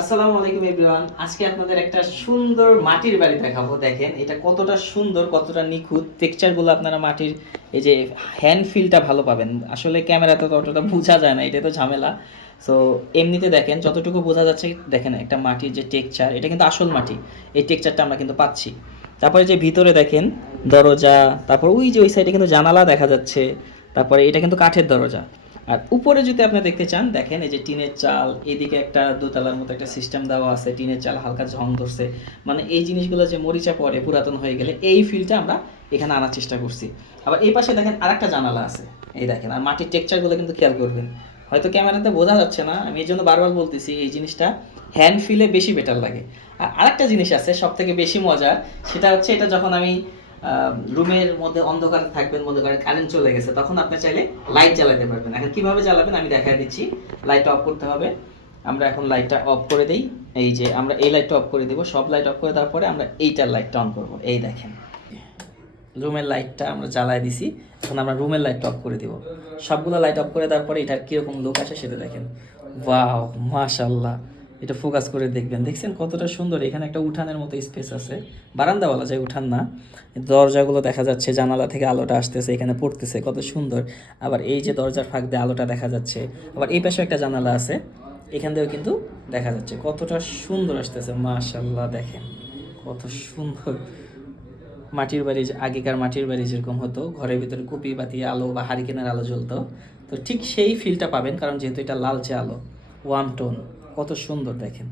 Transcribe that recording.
আসসালামু আলাইকুম এভরিওয়ান। আজকে আপনাদের একটা সুন্দর মাটির বাড়ি দেখাবো। দেখেন এটা কতটা সুন্দর, কতটা নিখুঁত। টেক্সচারগুলো আপনারা মাটির এই যে হ্যান্ড ফিলটা ভালো পাবেন। আসলে ক্যামেরাতে তো অতটা বোঝা যায় না, এটা তো ঝামেলা। সো এমনিতে দেখেন যতটুকু বোঝা যাচ্ছে, দেখেন একটা মাটির যে টেক্সচার, এটা কিন্তু আসল মাটি। এই টেক্সচারটা আমরা কিন্তু পাচ্ছি। তারপরে যে ভিতরে দেখেন দরজা, তারপর ওই যে ওই সাইডে কিন্তু জানালা দেখা যাচ্ছে। তারপরে এটা কিন্তু কাঠের দরজা। আর উপরে যদি আপনি দেখতে চান, দেখেন এই যে টিনের চাল, এদিকে একটা দোতলার মতো একটা সিস্টেম দেওয়া আছে, টিনের চাল হালকা ঝং ধরছে। মানে এই জিনিসগুলো যে মরিচা পড়ে পুরাতন হয়ে গেলে, এই ফিলটা আমরা এখানে আনার চেষ্টা করছি। আবার এই পাশে দেখেন আরেকটা জানালা আছে, এই দেখেন। আর মাটির টেক্সচারগুলো কিন্তু খেয়াল করবেন, হয়তো ক্যামেরাতে বোঝা যাচ্ছে না, আমি এই জন্য বারবার বলতেছি এই জিনিসটা হ্যান্ড ফিলে বেশি বেটার লাগে। আর আরেকটা জিনিস আছে সব থেকে বেশি মজার, সেটা হচ্ছে এটা যখন আমি রুমের মধ্যে অন্ধকার থাকবেন, মনে করেন কারেন্ট চলে গেছে, তখন আপনি চাইলে লাইট জ্বালাতে পারবেন। এখন কিভাবে জ্বালাবেন আমি দেখাই দিচ্ছি। লাইটটা অফ করতে হবে। আমরা এখন লাইটটা অফ করে দিই। এই যে আমরা এই লাইটটা অফ করে দেবো, সব লাইট অফ করে দেওয়ার পরে আমরা এইটার লাইটটা অন করব। এই দেখেন রুমের লাইটটা আমরা জ্বালায় দিছি। এখন আমরা রুমের লাইটটা অফ করে দিব। সবগুলো লাইট অফ করে দেওয়ার পরে এটার কীরকম লুক আসে সেটা দেখেন। ওয়াও, মাশাল্লাহ। এটা ফোকাস করে দেখবেন, দেখছেন কতটা সুন্দর। এখানে একটা উঠানের মতো স্পেস আছে, বারান্দা বলা যায়, উঠান না। দরজাগুলো দেখা যাচ্ছে, জানালা থেকে আলোটা আসতেছে, এখানে পড়তেছে, কত সুন্দর। আবার এই যে দরজার ফাঁক দিয়ে আলোটা দেখা যাচ্ছে। আবার এই পাশে একটা জানালা আছে, এখান দিয়েও কিন্তু দেখা যাচ্ছে, কতটা সুন্দর আসতেছে। মাশাল্লাহ, দেখেন কত সুন্দর। মাটির বাড়ি, আগেকার মাটির বাড়ি যেরকম হতো, ঘরের ভিতরে কুপি বাতি আলো বা হারিকেনের আলো জ্বলতো, তো ঠিক সেই ফিলটা পাবেন, কারণ যেহেতু এটা লালচে আলো, ওয়ান টোন, কত সুন্দর দেখেন।